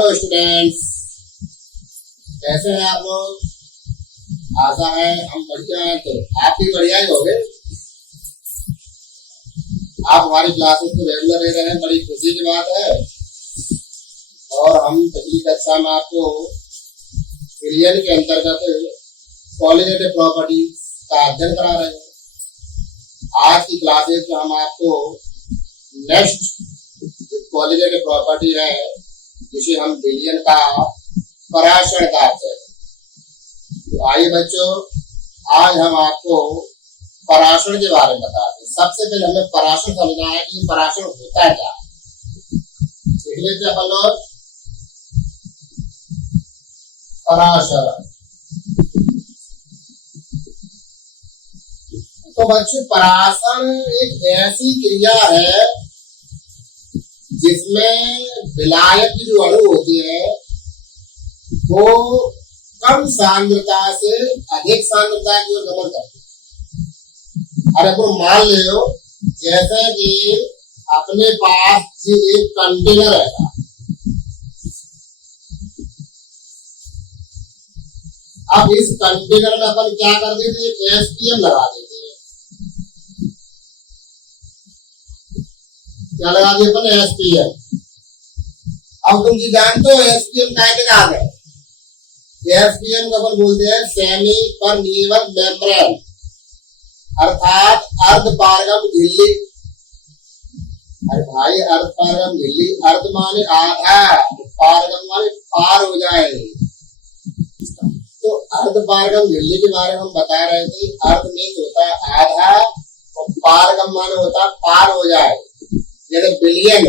Hello students, कैसे हैं आप लोग? आशा है हम बढ़िया हैं। तो आप भी बढ़िया ही होंगे। आप हमारी क्लासेस को रेगुलर ले रहे हैं, बड़ी खुशी की बात है। और हम पिछली कक्षा में आपको विलियन के अंतर्गत कॉलिगेटिव प्रॉपर्टी का अध्ययन करा रहे हैं। आज की क्लासेस में हम आपको नेक्स्ट कॉलिगेटिव प्रॉपर्टी है जिसे हम विलियन का पराक्षण कहते हैं। तो आइए बच्चों, आज हम आपको पराक्षण के बारे में बताते हैं। सबसे पहले हमें पराक्षण समझना है कि पराक्षण होता है क्या। देख लेते हैं अपन लोग पराक्षण। तो बच्चों, पराक्षण एक ऐसी क्रिया है जिसमें विलायक की जो अणु होती है वो कम सांद्रता से अधिक सांद्रता की ओर गमन करती है। अरे अपन मान लो जैसे कि अपने पास एक कंटेनर है, अब इस कंटेनर में अपन क्या कर देते हैं, एसपीएम लगा देते हैं। क्या लगा दिया अपन? एसपीएम। अब तुम जी जानते हो एसपीएम क्या है? एसपीएम को अपन बोलते हैं सेमी परमिएबल मेम्ब्रेन, अर्थात अर्धपारगम झिल्ली। अरे भाई, अर्धपारगम झिल्ली, अर्ध माने आधा, पारगम माने पार हो जाए। तो अर्धपारगम झिल्ली के बारे में हम बता रहे थे। अर्ध मीन्स होता है आधा और पारगम माने होता है पार हो जाए। जैसे विलियन,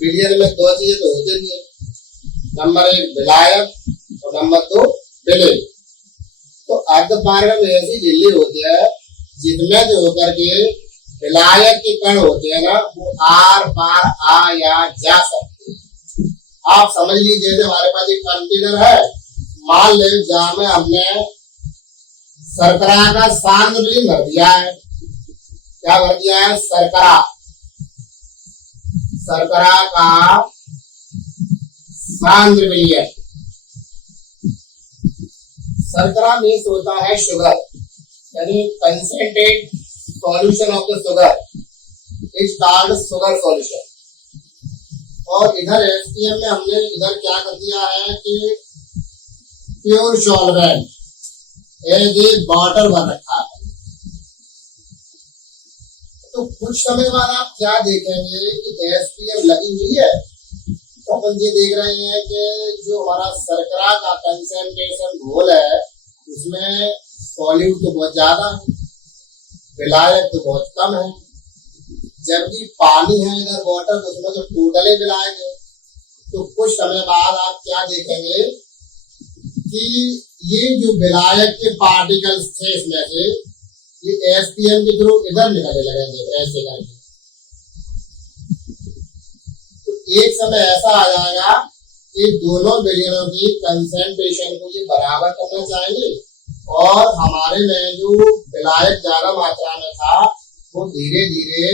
विलियन में दो चीजें तो होती है, नंबर एक विलायक और नंबर दो विलियन। तो अर्धपारगम ऐसी झिल्ली होती है जिसमें जो होकर के विलायक के कण होते हैं ना, वो आर पार आ या जा सकते हैं। आप समझ लीजिए जैसे हमारे पास एक कंटेनर है, मान ले जहां में हमने शर्करा का सांद्र विलयन भर दिया है। क्या भर दिया है? शर्करा। शर्करा का सांद्र विलयन। शर्करा मीन्स होता है शुगर, यानी concentrate solution of the sugar is called sugar solution. और इधर एसपीएम में हमने इधर क्या कर दिया है कि pure solvent as a water भर रखा है। तो कुछ समय बाद आप क्या देखेंगे कि एसपीएम लगी हुई है, तो अपन ये देख रहे हैं कि जो हमारा शर्करा का कंसेंट्रेशन घोल है उसमें सॉल्यूट तो बहुत ज्यादा है, विलायक तो बहुत कम है। जबकि पानी है इधर वाटर, तो उसमें तो टोटली विलायक है। तो कुछ समय बाद आप क्या देखेंगे कि ये जो विलायक के पार्टिकल्स थे इसमें से ये एसपीएम के थ्रू इधर निकलने लगेंगे ऐसे करके। तो एक समय ऐसा आ जाएगा कि दोनों विलियनों की कंसेंट्रेशन को ये बराबर करना चाहिए और हमारे में जो विलायक ज्यादा मात्रा में था वो धीरे धीरे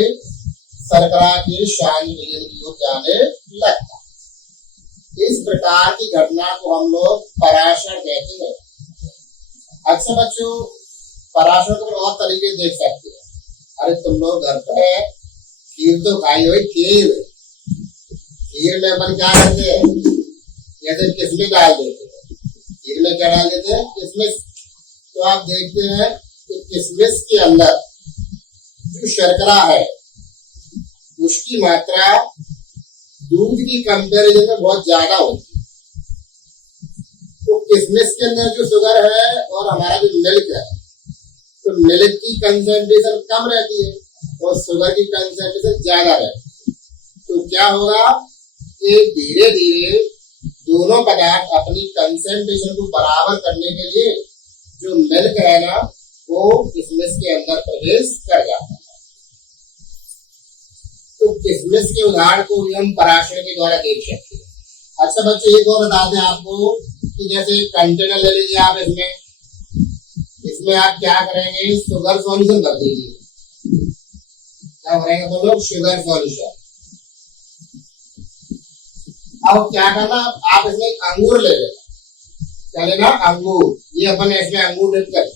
शर्करा के शांत विलियन की ओर जाने लगता। इस प्रकार की घटना को हम लोग पराक्षण कहते हैं। अच्छा बच्चों, पराक्षण को बहुत तरीके देख सकते हैं। अरे तुम लोग घर पे खीर तो खाई हुई, खीर में अपन क्या करते हैं, जैसे किशमिश डाल देते हैं। खीर में क्या डाल देते हैं? किशमिश। तो आप देखते हैं कि किशमिश के अंदर जो शर्करा है उसकी मात्रा दूध की कंपैरिजन में बहुत ज्यादा होती है। तो किशमिश के अंदर जो शुगर है और हमारा जो मिल्क है, तो मिल्क की कंसेंट्रेशन कम रहती है और शुगर की कंसेंट्रेशन ज्यादा रहती है। तो क्या होगा कि धीरे धीरे दोनों पदार्थ अपनी कंसेंट्रेशन को बराबर करने के लिए जो मिल्क है ना वो किशमिश के अंदर प्रवेश कर जाता है। तो किशमिश के उदाहरण को भी हम पराक्षण के द्वारा देख सकते हैं। अच्छा बच्चों, एक और बताते हैं आपको कि जैसे कंटेनर ले लीजिए आप, इसमें आप क्या करेंगे, शुगर सॉल्यूशन कर दीजिए। क्या करेंगे तो लोग? Sugar solution. अब क्या करना, आप इसमें एक अंगूर ले लेना। क्या लेना? अंगूर। ये अपन इसमें अंगूर डिप कर,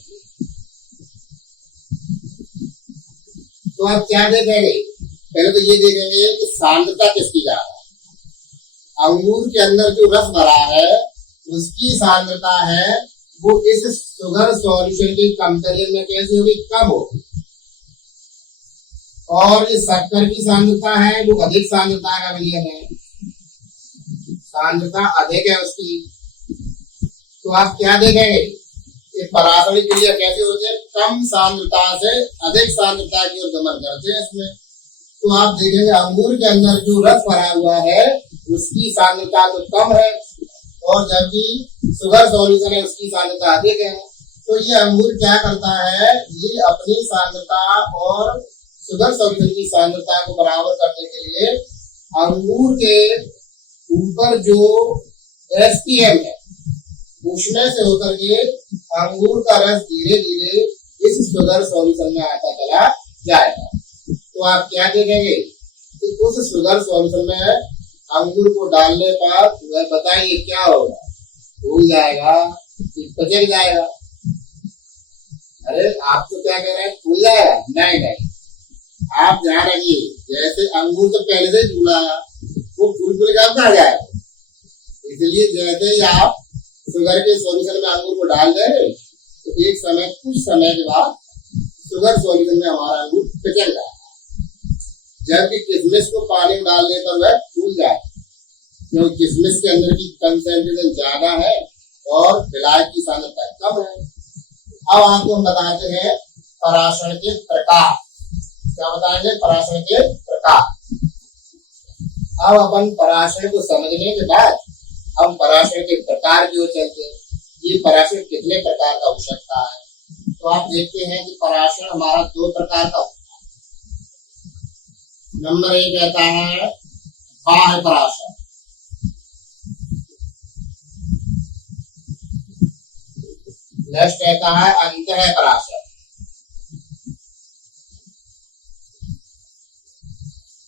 तो आप क्या देखेंगे? पहले तो ये देखेंगे कि सांद्रता किसकी जा रहा है। अंगूर के अंदर जो रस भरा है उसकी सांद्रता है वो इस शुगर सॉल्यूशन के कंपेरिजन में कैसे होगी? कम होगी। और ये शक्कर की सांद्रता है वो अधिक सांद्रता का विलयन है, सांद्रता अधिक है उसकी। तो आप क्या देखेंगे? ये परासरण क्रिया कैसे होती है? कम सांद्रता से अधिक सांद्रता की ओर गमन करते हैं इसमें। तो आप देखेंगे अंगूर के अंदर जो रस भरा हुआ है उसकी सांद्रता तो कम है, और जबकि शुगर सॉल्यूशन है उसकी सांद्रता अधिक है। तो ये अंगूर क्या करता है? ये अपनी सांद्रता और शुगर सॉल्यूशन की सांद्रता को बराबर करने के लिए अंगूर के ऊपर जो एसपीएम है उसमें से होकर के अंगूर का रस धीरे धीरे इस शुगर सॉल्यूशन में आता चला जाएगा। तो आप क्या देखेंगे कि उस शुगर सॉल्यूशन में अंगूर को डालने पर वह बताइए क्या होगा? भूल जाएगा कि पचक जाएगा। अरे आप तो क्या कह रहे हैं? भूल जाएगा? नहीं नहीं, आप ध्यान रखिए, जैसे अंगूर तो पहले से ही भूला है, वो भूल के आप कहा जाएगा। इसलिए जैसे ही आप शुगर के सॉल्यूशन में अंगूर को डाल देंगे तो एक समय, कुछ समय के बाद शुगर सॉल्यूशन में हमारा अंगूर पिघल जाए, जबकि किशमिश को पानी में डालने पर वह फूल जाए, क्योंकि किशमिश के अंदर की कंसेंट्रेशन ज्यादा है और विलायक की सांद्रता कम है। अब आपको हम बताते हैं पराशरण के प्रकार। क्या बताएंगे? पराशरण के प्रकार। अब अपन पराशरण को समझने के बाद हम पराशरण के प्रकार की ओर चलते हैं। ये पराशरण कितने प्रकार का हो सकता है? तो आप देखते हैं कि पराशरण हमारा दो प्रकार का होता है। नंबर एक कहता है बाह्य पराशरण, नेक्स्ट कहता है अंतः पराशरण।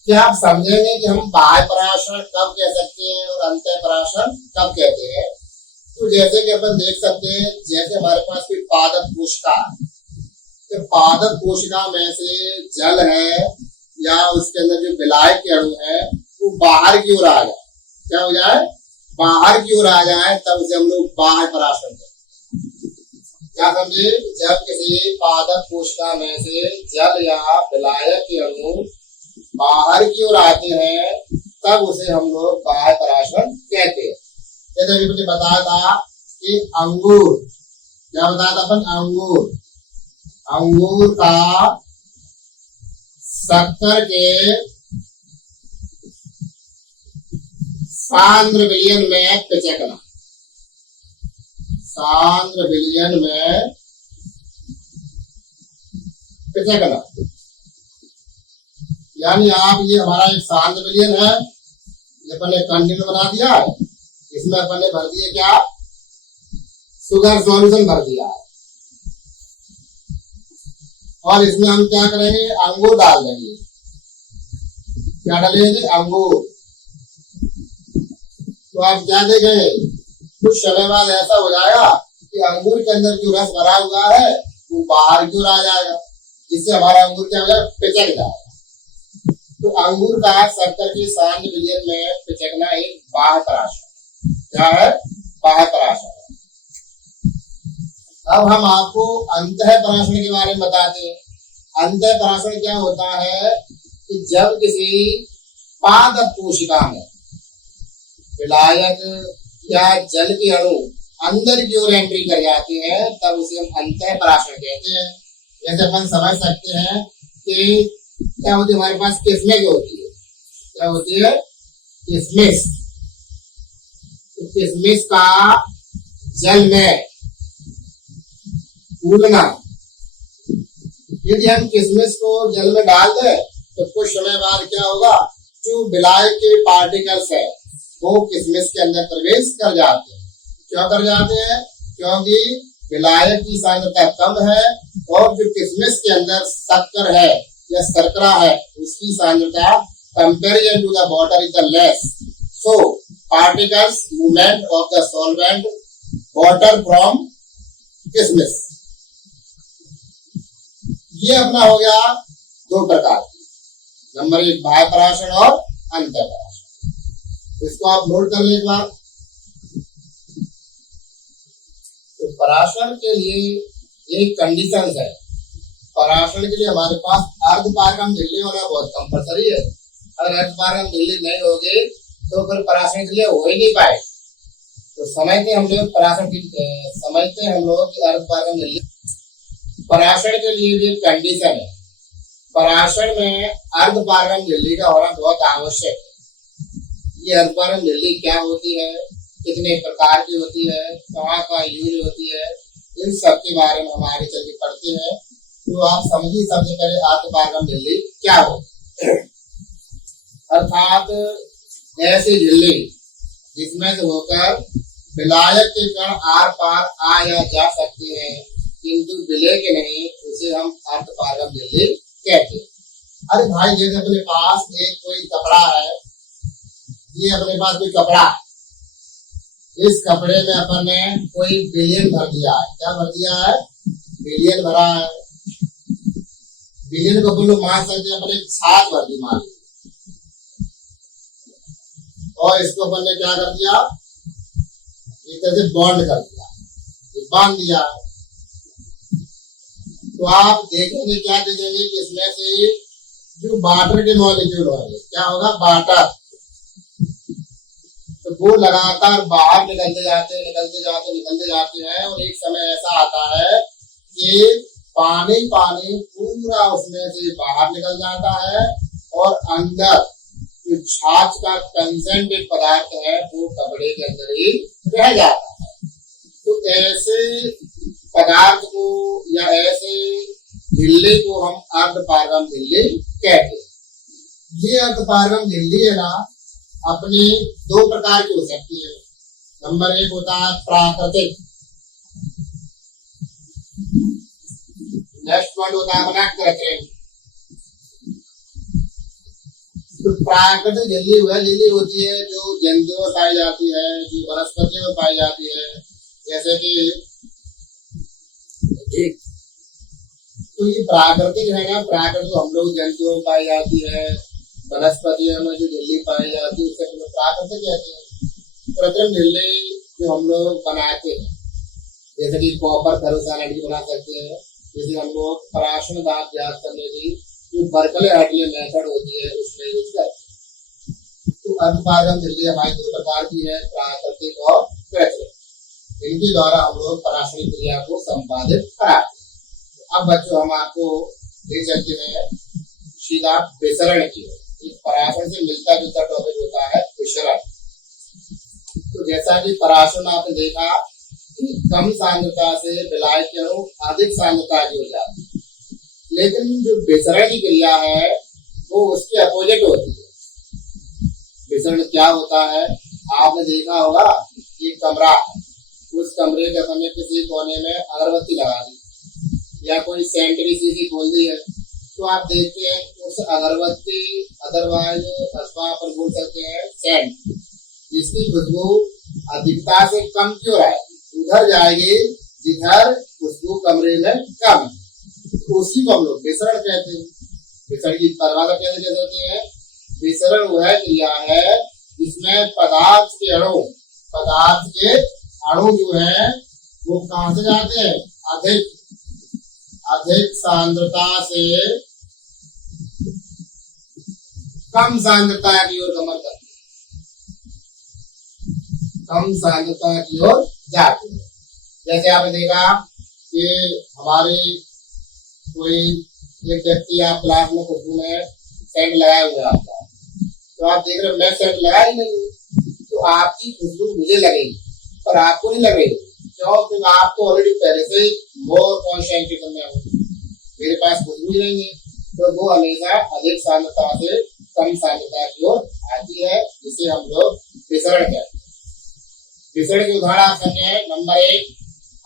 क्या आप समझेंगे कि हम बाह्य पराशरण कब कह सकते हैं और अंतः पराशरण कब कहते हैं? तो जैसे कि अपन देख सकते हैं, जैसे हमारे पास कोई पादप कोशिका, तो पादप कोशिका में से जल है या उसके अंदर जो विलायक के अणु है वो बाहर की ओर आ जाए, क्या हो जाए? बाहर की ओर आ जाए, तब उसे हम लोग बाह्य पराशरण कहते हैं। क्या समझे? जब किसी पादप कोशिका में से जल या विलायक के अणु बाहर की ओर आते हैं तब उसे हम लोग बाह्य पराशरण कहते हैं। जैसे अभी मुझे बताया था कि अंगूर, क्या बताया था अपन? अंगूर, अंगूर का शक्कर के सांद्र विलयन में पिचकना, सांद्र विलयन में पिचकना, यानी आप ये हमारा एक सांद्र विलयन है, ये अपन ने कंटेनर बना दिया है, इसमें अपन ने भर दिया क्या? शुगर सॉल्यूशन भर दिया है, और इसमें हम क्या करेंगे? अंगूर डाल देंगे। क्या डालेंगे? अंगूर। तो आप क्या देखेंगे? कुछ समय बाद ऐसा हो जाएगा कि अंगूर के अंदर जो रस भरा हुआ है वो बाहर की ओर आ जाएगा, जिससे हमारा अंगूर क्या हो जाएगा? पिचक जाएगा। तो अंगूर का शक्कर के सांद्र विलयन में पिचकना एक बाह्य पराशरण। क्या है? बाह्य पराशरण। अब हम आपको अंतः पराशरण के बारे में बताते हैं। अंतः पराशरण क्या होता है कि जब किसी पादप कोशिका में विलायक या जल के अणु अंदर की ओर एंट्री कर जाते हैं तब उसे हम अंतः पराशरण कहते हैं। जैसे अपन समझ सकते हैं कि क्या होती है? हमारे पास किशमिश होती है। क्या होती है? किशमिश। तो किशमिश का जल में फूलना, यदि हम किशमिश को जल में डाल दें तो कुछ समय बाद क्या होगा? जो विलायक के पार्टिकल्स है वो किशमिश के अंदर प्रवेश कर जाते हैं। क्यों कर जाते हैं? क्योंकि विलायक की सांद्रता कम है और जो किशमिश के अंदर शक्कर है या शर्करा है उसकी सांद्रता comparison to the water is the less, so particles movement of the solvent water from किसमिस। ये अपना हो गया दो प्रकार की, नंबर एक बाह्य पराशरण और अंतर पराशरण। इसको आप नोट कर लें एक बार। तो पराशरण के लिए एक कंडीशन है, पराशरण के लिए हमारे पास अर्धपारगम झिल्ली होना बहुत कंपलसरी है। अगर अर्धपारगम झिल्ली नहीं होगी तो फिर पराशरण के लिए हो ही नहीं पाए। तो समझते हम लोग कि अर्धपारगम झिल्ली पराशरण के लिए भी कंडीशन है। पराशरण में अर्धपारगम झिल्ली का होना बहुत आवश्यक है। ये अर्धपारगम झिल्ली क्या होती है, कितने प्रकार की होती है, कहाँ का यूज होती है, इन सब के बारे में हम आगे चल के पढ़ते हैं। तो आप समझिए सबसे पहले अर्धपारगम झिल्ली क्या होती है। अर्थात ऐसी झिल्ली जिसमें से होकर विलायक के कण आर पार आ या जा सकते हैं किंतु विलय के नहीं, उसे हम अर्धपारगम झिल्ली कहते हैं। अरे भाई जैसे अपने पास एक कोई कपड़ा है, ये अपने पास कोई कपड़ा है, इस कपड़े में अपन ने कोई बिलियन भर दिया है। क्या भर दिया है? बिलियन भरा है। बिलियन को बोलो मान सकते अपने 7 भर दी मान, और इसको अपन ने क्या कर दिया, एक तरह से बॉन्ड कर दिया, बांध दिया। तो आप देखेंगे क्या देखेंगे कि इसमें से जो वाटर के मॉलिक्यूल होंगे क्या होगा, वाटर, तो वो लगातार बाहर निकलते जाते हैं और एक समय ऐसा आता है कि पानी पूरा उसमें से बाहर निकल जाता है और अंदर जो छाछ का कंसेंट्रेट पदार्थ है वो कपड़े के अंदर ही रह जाता है। तो ऐसे पदार्थ को या ऐसे झिल्ली को हम अर्धपारगम झिल्ली कहते हैं। ये अर्धपारगम झिल्ली है ना, अपनी 2 प्रकार की हो सकती है। नंबर 1 होता है प्राकृतिक, नेक्स्ट पॉइंट होता है अपना कृत्रिम। तो प्राकृतिक झिल्ली होती है जो जंतुओं में पाई जाती है, जो वनस्पतियों में पाई जाती है, जैसे कि तो ये प्राकृतिक है ना, प्राकृतिक हम लोग जंतुओं में पाई जाती है, वनस्पतियों में जो झिल्ली पाई जाती है उसे हम लोग प्राकृतिक कहते हैं। कृत्रिम झिल्ली जो हम लोग बनाते हैं, जैसे कि कॉपर फेरोसाइनाइड बना सकते हैं, जैसे हम लोग पराशरण दांत याद करने की जो बर्कले हार्टले मेथड होती है उसमें यूज करते हैं। तो अर्धपारगम झिल्ली हमारी 2 प्रकार की है, प्राकृतिक और कृत्रिम। इनके द्वारा हम लोग पराशरण क्रिया को संपादित कराते हैं। अब बच्चों हम आपको ले चलते हैं सीधा विसरण की ओर। पराशरण से मिलता जुलता टॉपिक होता है विसरण। तो जैसा कि पराशरण आपने देखा कि कम सांद्रता से विलायक के अणु अधिक सांद्रता की हो जाती है, लेकिन जो विसरण की क्रिया है वो उसके अपोजिट होती है। विसरण क्या होता है, आपने देखा होगा कि कमरा, उस कमरे के अपने किसी कोने में अगरबत्ती लगा दी या कोई सेंटरी चीज खोल दी है, तो आप देखते हैं उस अगरबत्ती अदरवाइज अथवा पर बोल सकते हैं सेंट, जिसकी खुशबू अधिकता से कम क्यों रहेगी, उधर जाएगी जिधर खुशबू कमरे में कम। तो उसी को हम लोग विसरण कहते हैं। विसरण की परिभाषा कैसे होती है, विसरण वह क्रिया है जिसमें पदार्थ के अणु जो है वो कहां से जाते हैं, अधिक सांद्रता से कम सांद्रता की ओर गमन करते हैं, कम सांद्रता की ओर जाते हैं। जैसे आपने देखा कि हमारे कोई एक व्यक्ति आप क्लास में खुशबू में सेंट लगाए हुए आता है, तो आप देख रहे हो मैं सेंट लगा ही नहीं, तो आपकी खुशबू मुझे लगेगी पर आपको नहीं लगेगी। क्यों? क्योंकि आप तो ऑलरेडी पहले से मोर कॉन्सेंट्रेशन में हो, मेरे पास खुशबू ही नहीं है, तो वो हमेशा अधिक सांद्रता से कम सांद्रता की ओर आती है, जिसे हम लोग विसरण कहते हैं। विसरण के उदाहरण आप समझे। नंबर 1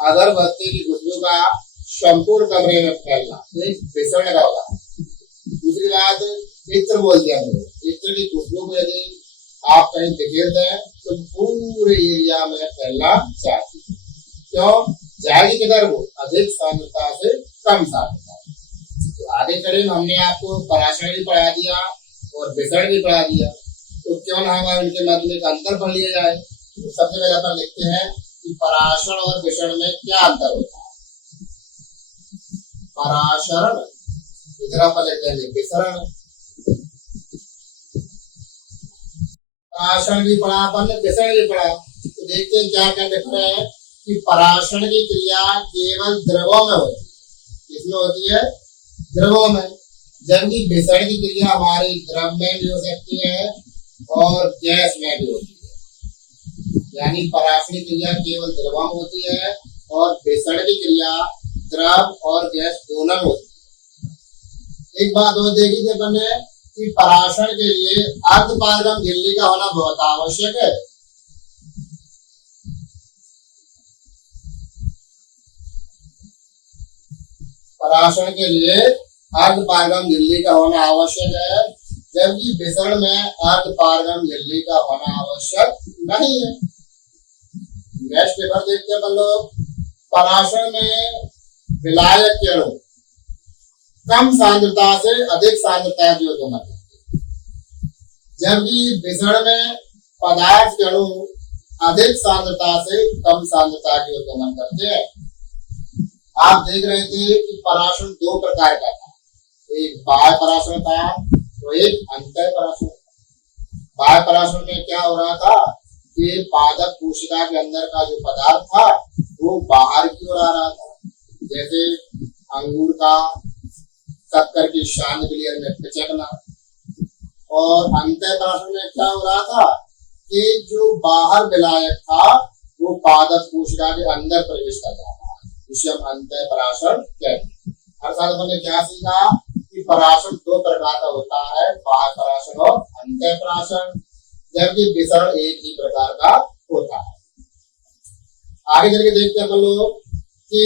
अगरबत्ती की खुशबू का संपूर्ण कमरे में फैलना, विसरण का होगा। दूसरी बात इत्र बोलते हैं हम लोग, इत्र की खुशबू को यदि आप कहीं बिखेर दें तो पूरे एरिया में फैलना चाहिए। क्यों? जाएगी किधर? वो अधिक सांद्रता से कम सांद्रता। तो आगे चले हमने आपको पराशर भी पढ़ा दिया और विसरण भी पढ़ा दिया, तो क्यों ना हम इनके मध्य में एक अंतर पढ़ लिया जाए। तो सबसे पहले अपन लिखते हैं कि पराशर और विसरण में क्या अंतर होता है। पराशरण, इधर अपन लिखते हैं विसरण। पराशरण भी पढ़ा अपन ने, विसरण भी पढ़ा। तो देखते हैं क्या क्या लिख रहे हैं कि पराशरण की क्रिया केवल द्रवों में होती है। किसमें होती है? द्रवों में। जबकि विसरण की क्रिया हमारी द्रव में भी हो सकती है और गैस में भी होती है। यानी पराशरण की क्रिया केवल द्रवों में होती है और विसरण की क्रिया द्रव और गैस दोनों में होती है। एक बात और देखी थी अपन ने कि पराशरण के लिए अर्धपारगम झिल्ली का होना बहुत आवश्यक है। पराशरण के लिए अर्धपारगम झिल्ली का होना आवश्यक है, जबकि विसरण में अर्धपारगम झिल्ली का होना आवश्यक नहीं है। नेक्स्ट पेपर देखते हैं अपन लोग। पराशरण में विलायक के अणु कम सांद्रता से अधिक सांद्रता की उत्पन्न करते हैं, जबकि विसरण में पदार्थ के अणु अधिक सांद्रता से कम सांद्रता की उत्पन्न करते हैं। आप देख रहे थे कि पराशरण दो प्रकार का था, एक बाह्य पराशरण था तो एक अंतः पराशरण था। बाह्य पराशरण में क्या हो रहा था कि पादप कोशिका के अंदर का जो पदार्थ था वो बाहर की ओर आ रहा था, जैसे अंगूर का शक्कर की शांत विलयन में पिचकना। और अंतः पराशरण में क्या हो रहा था कि जो बाहर विलायक था वो पादप कोशिका के अंदर प्रवेश कर रहा था, जिसे हम अंतः पराशरण कहते हैं। हर साल हमने क्या सीखा कि पराशरण दो प्रकार का होता है, बाह्य पराशरण और अंतः पराशरण, जबकि विसरण एक ही प्रकार का होता है। आगे चल के देखते हैं अपन लोग कि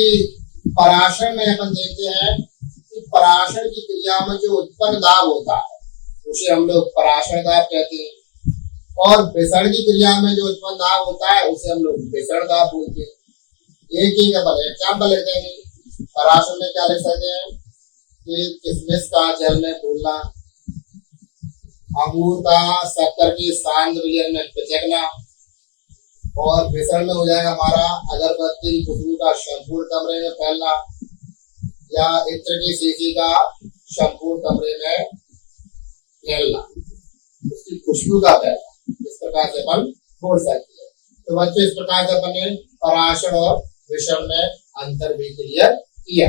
पराशरण में अपन देखते हैं कि पराशरण की क्रिया में जो उत्पन्न दाब होता है उसे हम लोग पराशर दाब कहते हैं, और विसरण की क्रिया में जो उत्पन्न दाब होता है उसे हम लोग विसरण दाब बोलते हैं। एक ही का एग्जाम्पल लेते हैं। पराशर में क्या लिख सकते हैं कि किशमिश का जल में घुलना, अंगूर का शक्कर की शांत विलयन में पिचकना, और विसरण में हो जाएगा हमारा अगरबत्ती की खुशबू का संपूर्ण कमरे में फैलना, या इत्र की शीशी का संपूर्ण कमरे में फैलना, उसकी खुशबू का फैलना। इस प्रकार से अपन बोल सकते हैं। तो बच्चों, इस प्रकार से अपन ने पराशर और विसरण में अंतर भी क्लियर किया।